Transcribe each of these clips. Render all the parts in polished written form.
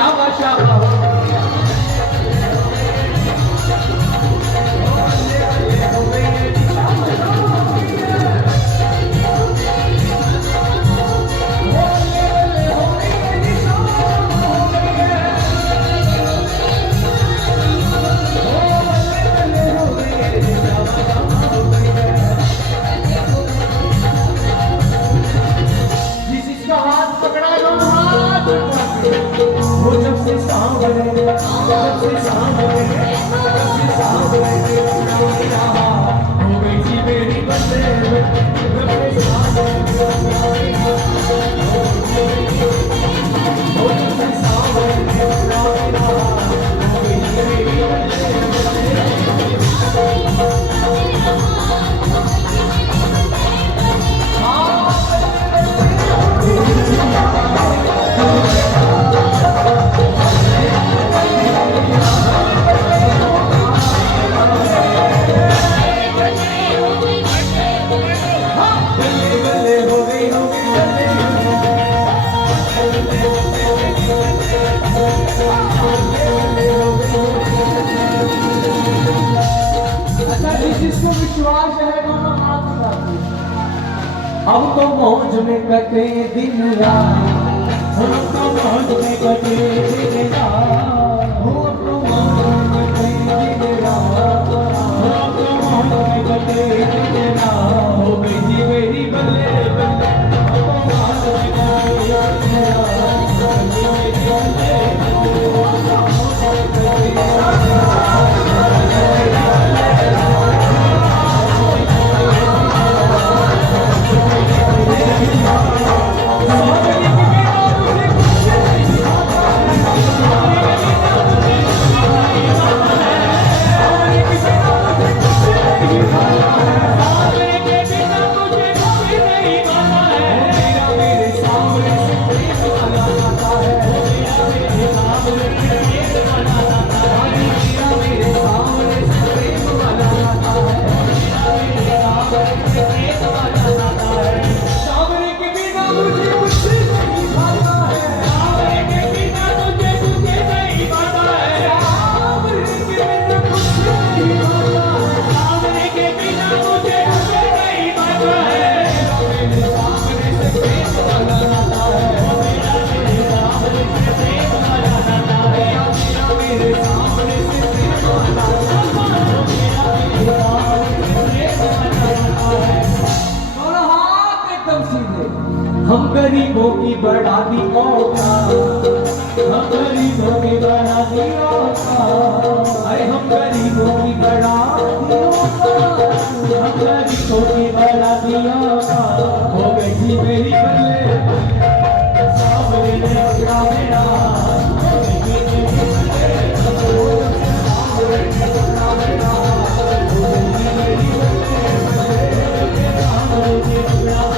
शाबा शाबा जिसको विश्वास है दोनों हाथ उठाते। अब तो मौज में कटे दिन रात, अब तो मौज में कटे दिन रात, अब तो मौज में कटे दिन रात, अब तो मौज में कटे दिन रात। हो गई मेरी बल्ले बल्ले, अब तो मौज में कटे दिन रात, हो गई मेरी बल्ले बल्ले, अब तो मौज में कटे दिन रात। हम गरीबों की बढ़ा दी औकात, हम गरीबों की बढ़ा दी औकात, अरे हम गरीबों की बढ़ा दी औकात, हम गरीबों की बढ़ा दी औकात। हो गई थी मेरी बल्ले सामने मेरा मेरा, हो गई थी मेरी बल्ले सामने मेरा मेरा, हो गई थी मेरी बल्ले बल्ले सामने मेरा मेरा।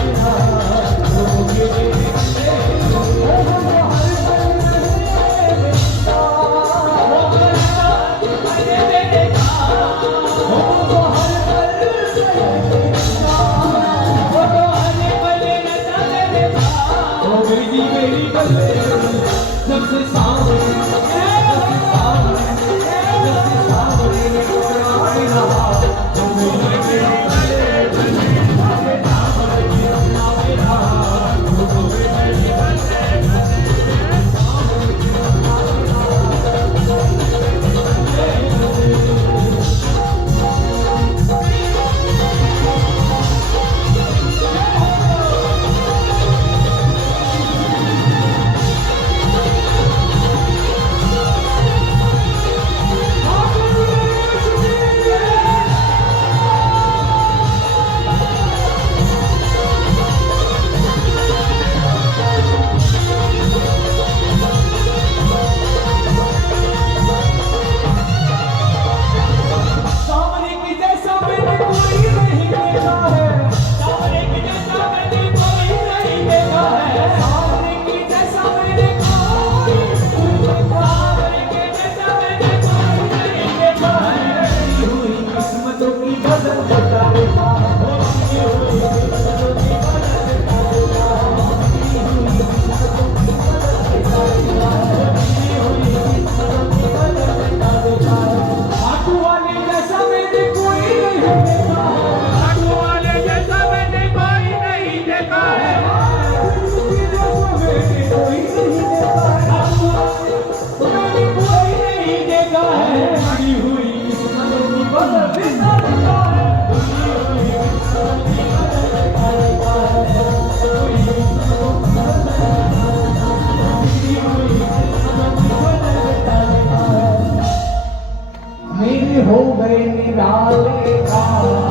डालेगा